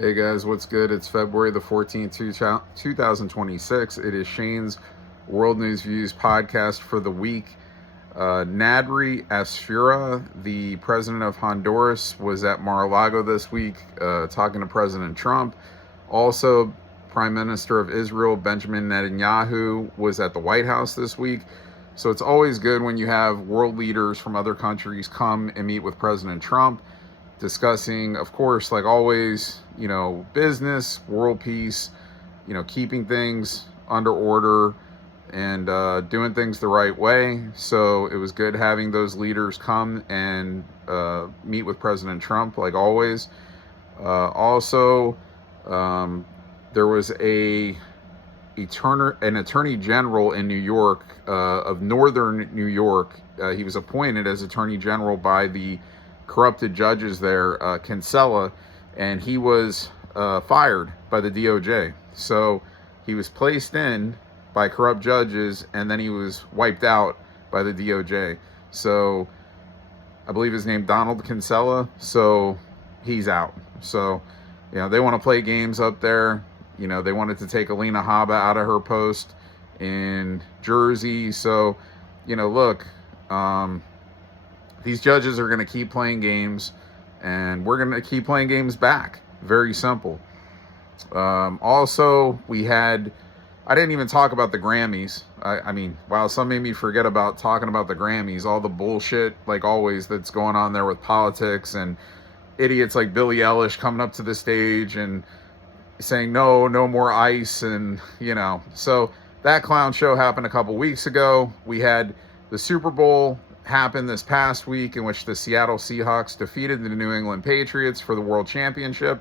Hey guys, what's good? It's February the 14th, 2026. It is Shane's World News Views podcast for the week. Nadri Asfura, the president of Honduras, was at Mar-a-Lago this week talking to President Trump. Also, Prime Minister of Israel, Benjamin Netanyahu, was at the White House this week. So it's always good when you have world leaders from other countries come and meet with President Trump, discussing, of course, like always, business, world peace, keeping things under order and doing things the right way. So it was good having those leaders come and meet with President Trump, like always. Also, there was an attorney general in New York, of northern New York. He was appointed as attorney general by the corrupted judges there, Kinsella, and he was fired by the DOJ. So he was placed in by corrupt judges, and then he was wiped out by the DOJ. So I believe his name Donald Kinsella. So he's out. So they want to play games up there. They wanted to take Alina Habba out of her post in Jersey. So look, these judges are going to keep playing games, and we're going to keep playing games back. Very simple. Also, I didn't even talk about the Grammys. I mean, wow, some made me forget about talking about the Grammys. All the bullshit, like always, that's going on there with politics and idiots like Billie Eilish coming up to the stage and saying no more ICE, and So that clown show happened a couple weeks ago. We had the Super Bowl happened this past week, in which the Seattle Seahawks defeated the New England Patriots for the World Championship.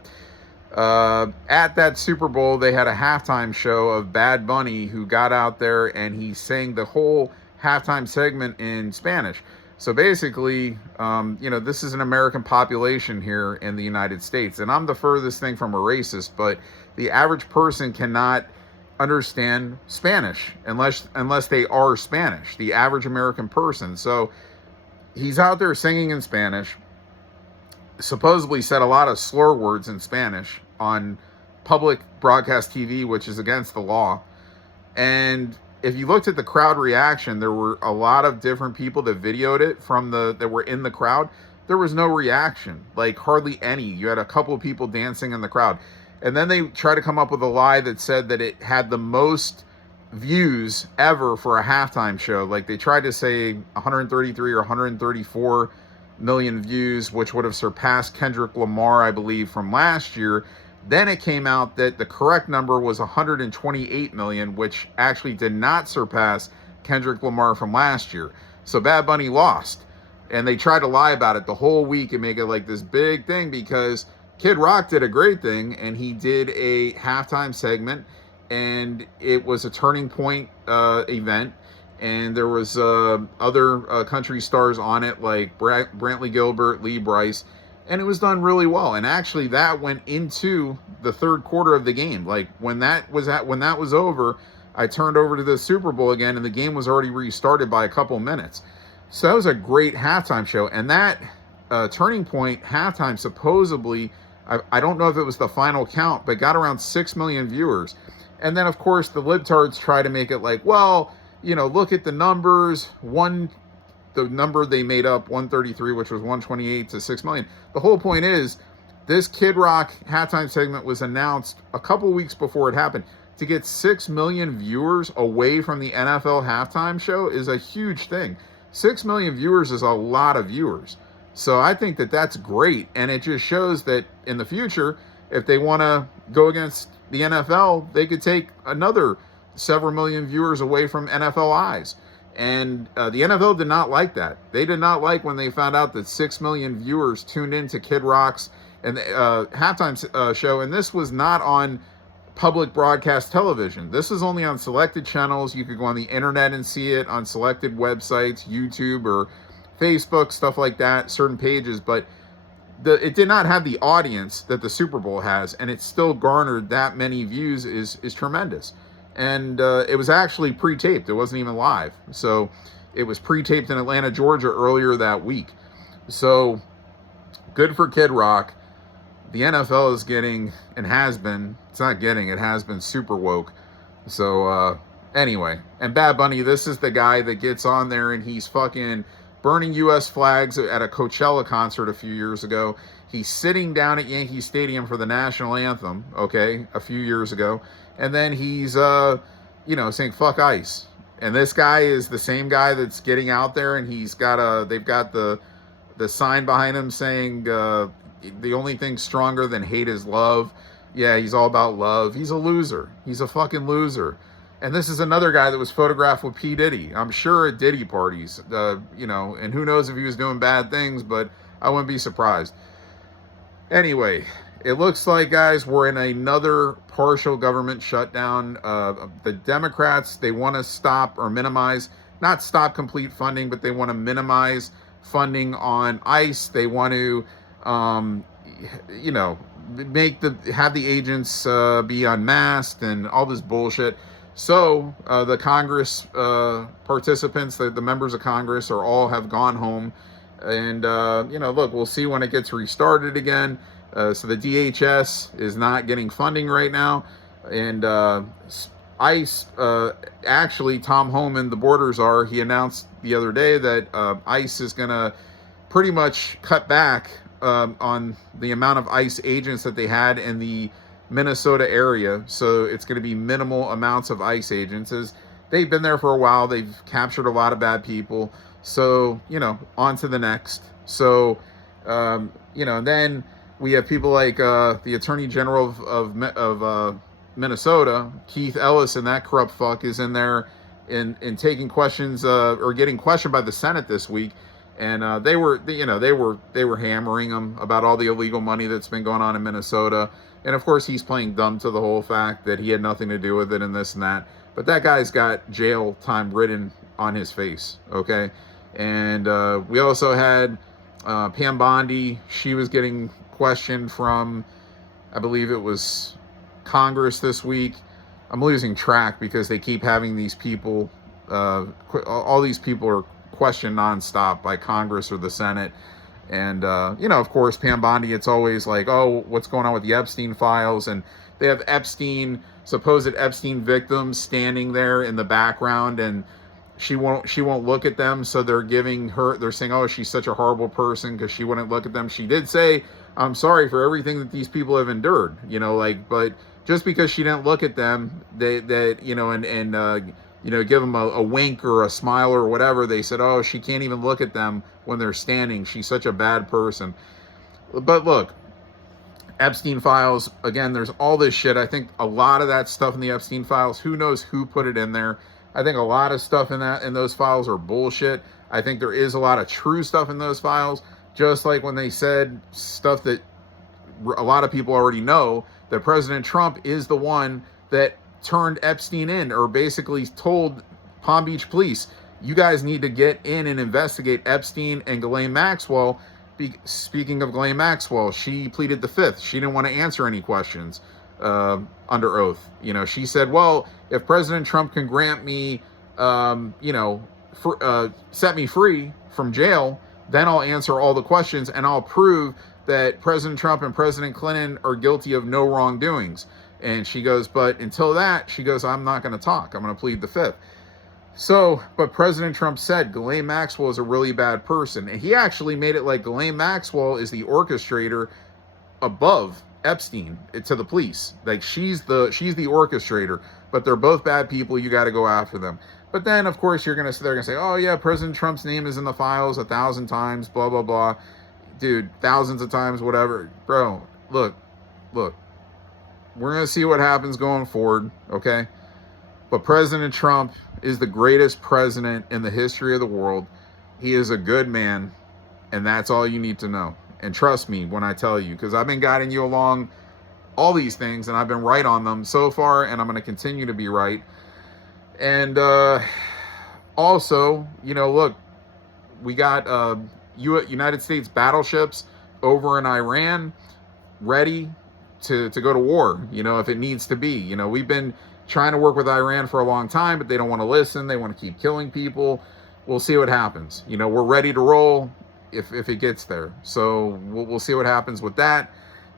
At that Super Bowl, they had a halftime show of Bad Bunny, who got out there and he sang the whole halftime segment in Spanish. So basically, this is an American population here in the United States, and I'm the furthest thing from a racist, but the average person cannot understand Spanish unless they are Spanish, the average American person. So he's out there singing in Spanish, supposedly said a lot of slur words in Spanish on public broadcast TV, which is against the law. And if you looked at the crowd reaction, there were a lot of different people that videoed it that were in the crowd. There was no reaction, like hardly any. You had a couple of people dancing in the crowd. And then they tried to come up with a lie that said that it had the most views ever for a halftime show. Like they tried to say 133 or 134 million views, which would have surpassed Kendrick Lamar, I believe, from last year. Then it came out that the correct number was 128 million, which actually did not surpass Kendrick Lamar from last year. So Bad Bunny lost. And they tried to lie about it the whole week and make it like this big thing, because Kid Rock did a great thing, and he did a halftime segment, and it was a turning point event, and there was other country stars on it, like Brantley Gilbert, Lee Brice, and it was done really well. And actually, that went into the third quarter of the game. Like when that was over, I turned over to the Super Bowl again, and the game was already restarted by a couple minutes. So that was a great halftime show, and that turning point halftime supposedly, I don't know if it was the final count, but got around 6 million viewers. And then, of course, the libtards try to make it like, well, look at the numbers. The number they made up, 133, which was 128 to 6 million. The whole point is, this Kid Rock halftime segment was announced a couple weeks before it happened. To get 6 million viewers away from the NFL halftime show is a huge thing. 6 million viewers is a lot of viewers. So I think that that's great, and it just shows that in the future, if they want to go against the NFL, they could take another several million viewers away from NFL eyes. And the NFL did not like that. They did not like when they found out that 6 million viewers tuned into Kid Rock's and halftime show, and this was not on public broadcast television. This is only on selected channels. You could go on the internet and see it on selected websites, YouTube or Facebook, stuff like that, certain pages, but it did not have the audience that the Super Bowl has, and it still garnered that many views is tremendous. And it was actually pre-taped. It wasn't even live. So it was pre-taped in Atlanta, Georgia earlier that week. So good for Kid Rock. the NFL is getting, and has been, it's not getting, it has been super woke. So, anyway, and Bad Bunny, this is the guy that gets on there and he's fucking burning U.S. flags at a Coachella concert a few years ago. He's sitting down at Yankee Stadium for the national anthem, okay, a few years ago. And then he's, saying fuck ICE. And this guy is the same guy that's getting out there, and they've got the sign behind him saying, the only thing stronger than hate is love. Yeah, he's all about love. He's a loser. He's a fucking loser. And this is another guy that was photographed with P. Diddy. I'm sure at Diddy parties, and who knows if he was doing bad things, but I wouldn't be surprised. Anyway, it looks like, guys, we're in another partial government shutdown. The Democrats, they want to stop or minimize, not stop complete funding, but they want to minimize funding on ICE. They want to, have the agents be unmasked and all this bullshit. So the Congress participants, the members of Congress, have gone home. And, look, we'll see when it gets restarted again. So the DHS is not getting funding right now. And ICE, actually, Tom Homan, the border czar, he announced the other day that ICE is going to pretty much cut back on the amount of ICE agents that they had in the Minnesota area. So it's going to be minimal amounts of ICE agents. As they've been there for a while, they've captured a lot of bad people. So, on to the next. So, and then we have people like the Attorney General of Minnesota, Keith Ellis, and that corrupt fuck is in there in taking questions or getting questioned by the Senate this week. And they were hammering him about all the illegal money that's been going on in Minnesota. And of course, he's playing dumb to the whole fact that he had nothing to do with it and this and that. But that guy's got jail time written on his face, okay? And we also had Pam Bondi. She was getting questioned from, I believe it was Congress this week. I'm losing track because they keep having these people, all these people are questioned nonstop by Congress or the Senate. And, of course, Pam Bondi, it's always like, oh, what's going on with the Epstein files? And they have supposed Epstein victims standing there in the background, and she won't look at them. So they're saying, oh, she's such a horrible person because she wouldn't look at them. She did say, I'm sorry for everything that these people have endured, but just because she didn't look at them, give them a wink or a smile or whatever, they said, oh, she can't even look at them when they're standing. She's such a bad person. But look, Epstein files, again, there's all this shit. I think a lot of that stuff in the Epstein files, who knows who put it in there. I think a lot of stuff in those files are bullshit. I think there is a lot of true stuff in those files, just like when they said stuff that a lot of people already know, that President Trump is the one that turned Epstein in, or basically told Palm Beach police, you guys need to get in and investigate Epstein and Ghislaine Maxwell. Speaking of Ghislaine Maxwell, she pleaded the fifth. She didn't want to answer any questions under oath. She said, well, if President Trump can grant me, set me free from jail, then I'll answer all the questions and I'll prove that President Trump and President Clinton are guilty of no wrongdoings. And she goes, but until that, she goes, I'm not going to talk. I'm going to plead the fifth. So, but President Trump said Ghislaine Maxwell is a really bad person. And he actually made it like Ghislaine Maxwell is the orchestrator above Epstein to the police. Like she's the orchestrator, but they're both bad people. You got to go after them. But then, of course, they're going to say, oh, yeah, President Trump's name is in the files 1,000 times, blah, blah, blah. Dude, thousands of times, whatever. Bro, look. We're going to see what happens going forward, okay? But President Trump is the greatest president in the history of the world. He is a good man, and that's all you need to know. And trust me when I tell you, because I've been guiding you along all these things, and I've been right on them so far, and I'm going to continue to be right. And also, look, we got United States battleships over in Iran ready to go to war, if it needs to be. We've been trying to work with Iran for a long time, but they don't want to listen. They want to keep killing people. We'll see what happens. We're ready to roll if it gets there. So we'll see what happens with that.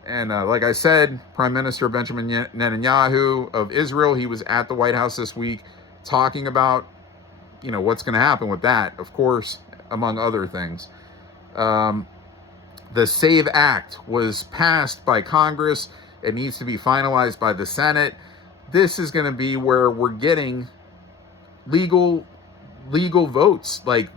And like I said, Prime Minister Benjamin Netanyahu of Israel, he was at the White House this week talking about, what's going to happen with that, of course, among other things. The SAVE Act was passed by Congress. It needs to be finalized by the Senate. This is going to be where we're getting legal votes, like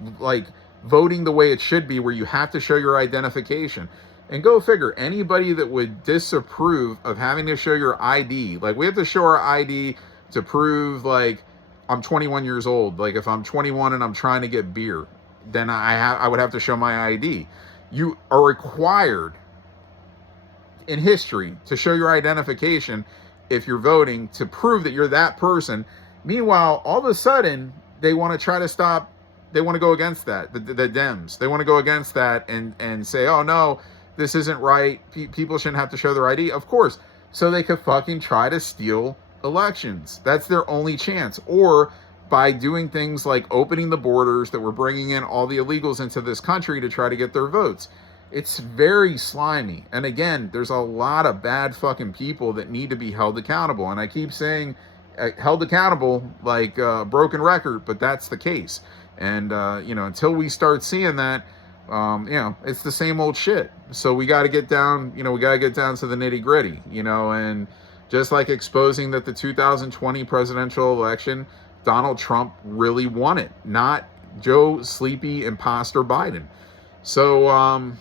voting the way it should be, where you have to show your identification. And go figure, anybody that would disapprove of having to show your ID, like we have to show our ID to prove like I'm 21 years old. Like if I'm 21 and I'm trying to get beer, then I would have to show my ID. You are required in history to show your identification if you're voting to prove that you're that person. Meanwhile, all of a sudden, they want to try to stop, they want to go against that, the Dems. They want to go against that and say, oh no, this isn't right. People shouldn't have to show their ID. Of course, so they could fucking try to steal elections. That's their only chance. Or by doing things like opening the borders, that we're bringing in all the illegals into this country to try to get their votes. It's very slimy. And again, there's a lot of bad fucking people that need to be held accountable. And I keep saying held accountable like a broken record, but that's the case. And, until we start seeing that, it's the same old shit. So we got to get down, to the nitty gritty, and just like exposing that the 2020 presidential election, Donald Trump really won it, not Joe Sleepy imposter Biden. So, I'm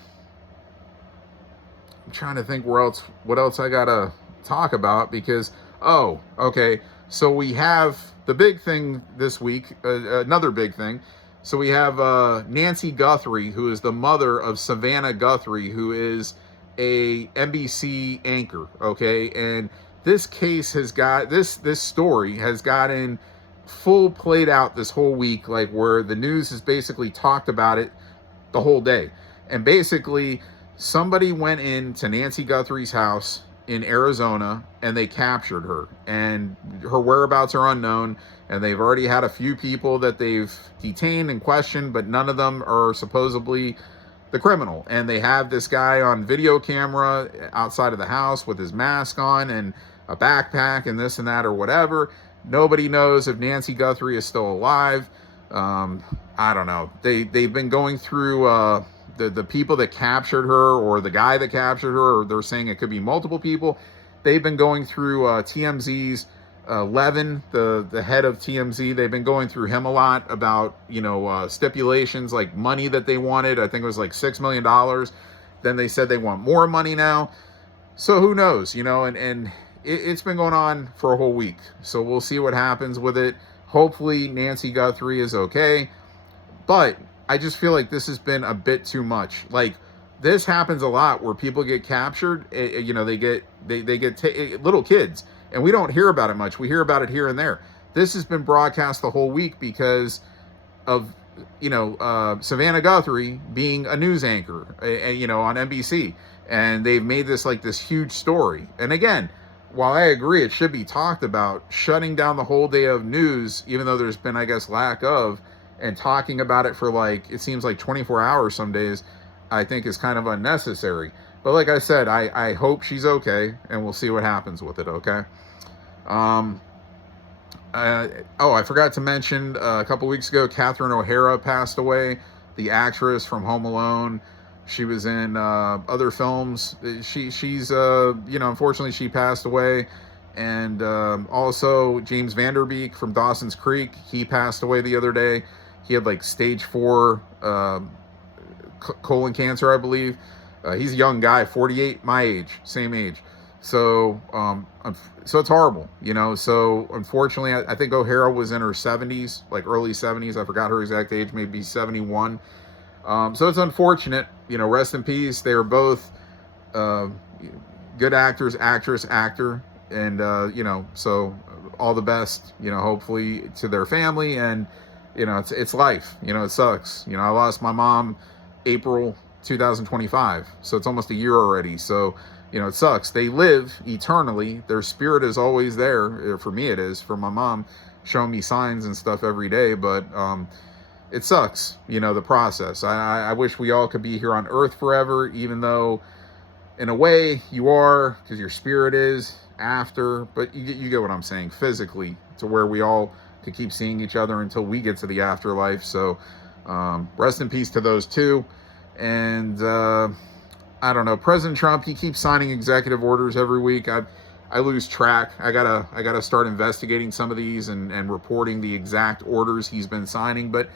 trying to think what else I got to talk about because, okay. So we have the big thing this week, another big thing. So we have Nancy Guthrie, who is the mother of Savannah Guthrie, who is a NBC anchor, okay? And this case has got, this story has gotten full played out this whole week, like where the news has basically talked about it the whole day. And basically, somebody went into Nancy Guthrie's house in Arizona and they captured her, and her whereabouts are unknown, and they've already had a few people that they've detained and questioned, but none of them are supposedly the criminal. And they have this guy on video camera outside of the house with his mask on and a backpack and this and that or whatever. Nobody knows if Nancy Guthrie is still alive. I don't know. They've been going through the people that captured her, or the guy that captured her, or they're saying it could be multiple people. They've been going through TMZ's Levin, the head of TMZ. They've been going through him a lot about, stipulations, like money that they wanted. I think it was like $6 million. Then they said they want more money now. So who knows, and it's been going on for a whole week. So we'll see what happens with it. Hopefully Nancy Guthrie is okay. But I just feel like this has been a bit too much. Like, this happens a lot where people get captured. They get little kids, and we don't hear about it much. We hear about it here and there. This has been broadcast the whole week because of Savannah Guthrie being a news anchor, on NBC, and they've made this like this huge story. And again, while I agree it should be talked about, shutting down the whole day of news, even though there's been, I guess, lack of, and talking about it for like, it seems like 24 hours some days, I think is kind of unnecessary. But like I said, I hope she's okay, and we'll see what happens with it, okay? I forgot to mention, a couple weeks ago, Catherine O'Hara passed away, the actress from Home Alone. She was in other films. She's unfortunately she passed away. And also James Vanderbeek from Dawson's Creek, he passed away the other day. He had like stage 4 colon cancer, I believe. He's a young guy, 48, my age, same age. So it's horrible, So unfortunately, I think O'Hara was in her 70s, like early 70s. I forgot her exact age, maybe 71. So it's unfortunate, rest in peace. They were both good actors, actor. And, so all the best, hopefully to their family. And, it's life, it sucks. I lost my mom April 2025. So it's almost a year already. So, it sucks. They live eternally. Their spirit is always there. For me, it is. For my mom, showing me signs and stuff every day. But it sucks, the process. I wish we all could be here on Earth forever, even though in a way, you are, because your spirit is after, but you get what I'm saying, physically, to where we all could keep seeing each other until we get to the afterlife. So rest in peace to those two. And I don't know, President Trump, he keeps signing executive orders every week. I lose track. I gotta start investigating some of these and reporting the exact orders he's been signing, but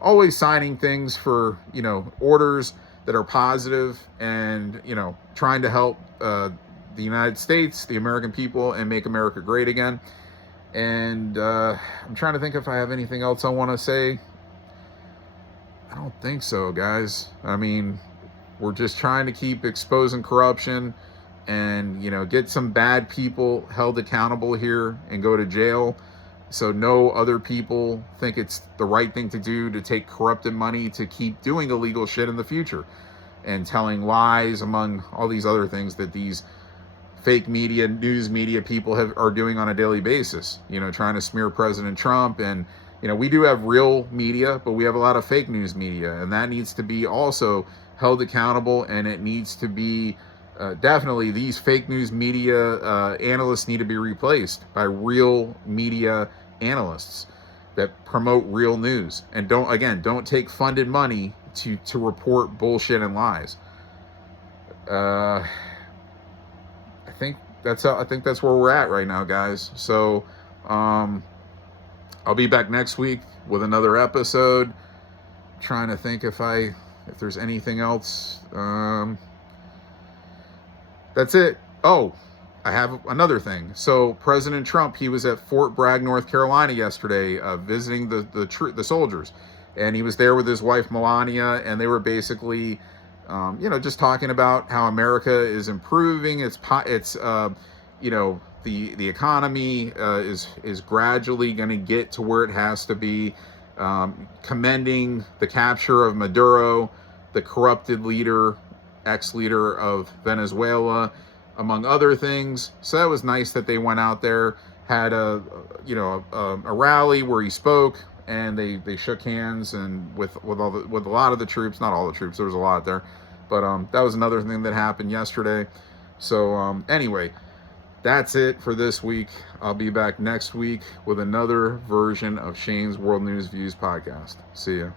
always signing things for, orders that are positive and, trying to help the United States, the American people, and make America great again. And I'm trying to think if I have anything else I want to say. I don't think so, guys. I mean, we're just trying to keep exposing corruption and, get some bad people held accountable here and go to jail, so no other people think it's the right thing to do to take corrupted money to keep doing illegal shit in the future and telling lies, among all these other things that these fake media, news media people are doing on a daily basis, trying to smear President Trump. And, we do have real media, but we have a lot of fake news media, and that needs to be also held accountable. And it needs to be definitely, these fake news media analysts need to be replaced by real media analysts that promote real news and don't take funded money to report bullshit and lies. I think that's where we're at right now, guys. So I'll be back next week with another episode. Trying to think if there's anything else. That's it. Oh, I have another thing. So President Trump, he was at Fort Bragg, North Carolina yesterday, visiting the soldiers, and he was there with his wife Melania, and they were basically, just talking about how America is improving. It's the economy is gradually going to get to where it has to be. Commending the capture of Maduro, the corrupted leader, ex-leader of Venezuela, among other things. So that was nice that they went out there, had a rally where he spoke, and they shook hands and with a lot of the troops, not all the troops, there was a lot there, but that was another thing that happened yesterday. So anyway, that's it for this week. I'll be back next week with another version of Shane's World News Views podcast. See ya.